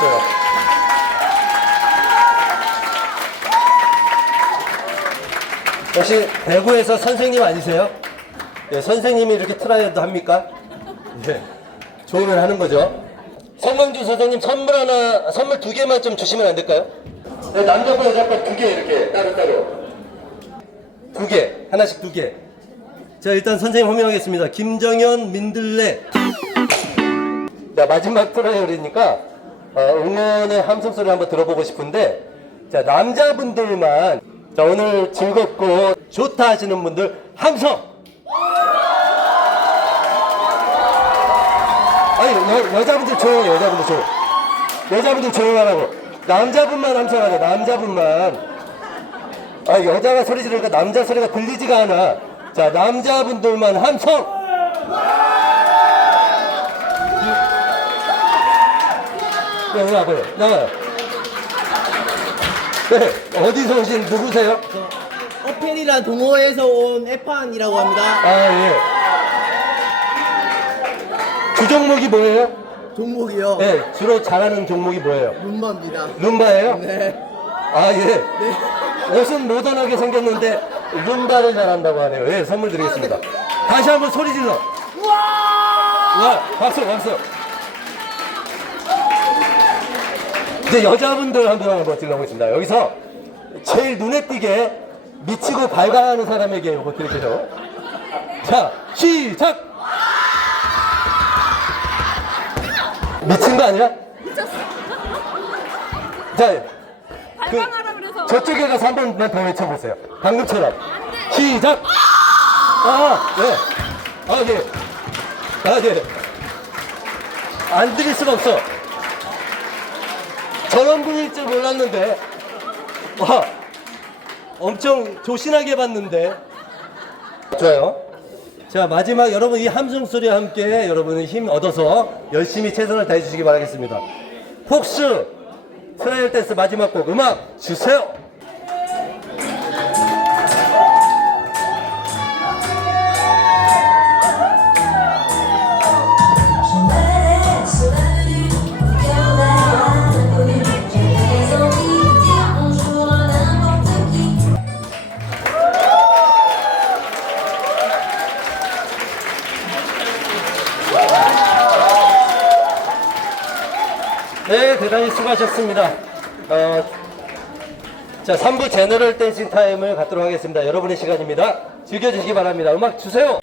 잘하셨어요. 혹시 대구에서 선생님 아니세요? 네, 선생님이 이렇게 트라이어도 합니까? 네. 좋으면 하는 거죠. 성광주 선생님 선물 하나, 선물 두 개만 좀 주시면 안 될까요? 네, 남자분 여자분 두 개 이렇게 따로따로. 두 개, 하나씩 두 개. 자, 일단 선생님 호명하겠습니다. 김정현 민들레. 자, 마지막 트라이얼이니까 어, 응원의 함성 소리 한번 들어보고 싶은데 자, 남자분들만 자, 오늘 즐겁고 좋다 하시는 분들 함성! 아니, 여, 여자분들 조용해, 여자분들 조용. 여자분들 조용하라고. 남자분만 함성하자, 남자분만. 아, 여자가 소리 지르니까 남자 소리가 들리지가 않아. 자, 남자분들만 함성! 나와요. 나와요. 네, 어디서 오신 누구세요? 어펜이란 동호회에서 온 에판이라고 합니다. 아, 예. 주 종목이 뭐예요? 종목이요. 네, 주로 잘하는 종목이 뭐예요? 룸바입니다. 룸바예요? 네. 아, 예. 네. 옷은 모던하게 생겼는데 룸바를 잘한다고 하네요. 예, 선물 드리겠습니다. 다시 한번 소리 질러. 와, 박수, 박수. 이제 여자분들 한번 한번 질러보겠습니다. 여기서 제일 눈에 띄게 미치고 발광하는 사람에게 이거 드릴게요. 자, 시작! 미친 거 아니야? 자, 그, 발광하라 그래서 저쪽에 가서 한 번만 더 외쳐보세요. 방금처럼. 시작! 아, 네. 아, 네. 아, 네. 안 드릴 수가 없어. 저런 분일 줄 몰랐는데. 와, 엄청 조신하게 봤는데. 좋아요. 자, 마지막 여러분 이 함성 소리와 함께 여러분은 힘 얻어서 열심히 최선을 다해 주시기 바라겠습니다. 폭스 트라이얼 댄스 마지막 곡 음악 주세요. 네, 대단히 수고하셨습니다. 어, 자, 3부 제너럴 댄싱 타임을 갖도록 하겠습니다. 여러분의 시간입니다. 즐겨주시기 바랍니다. 음악 주세요.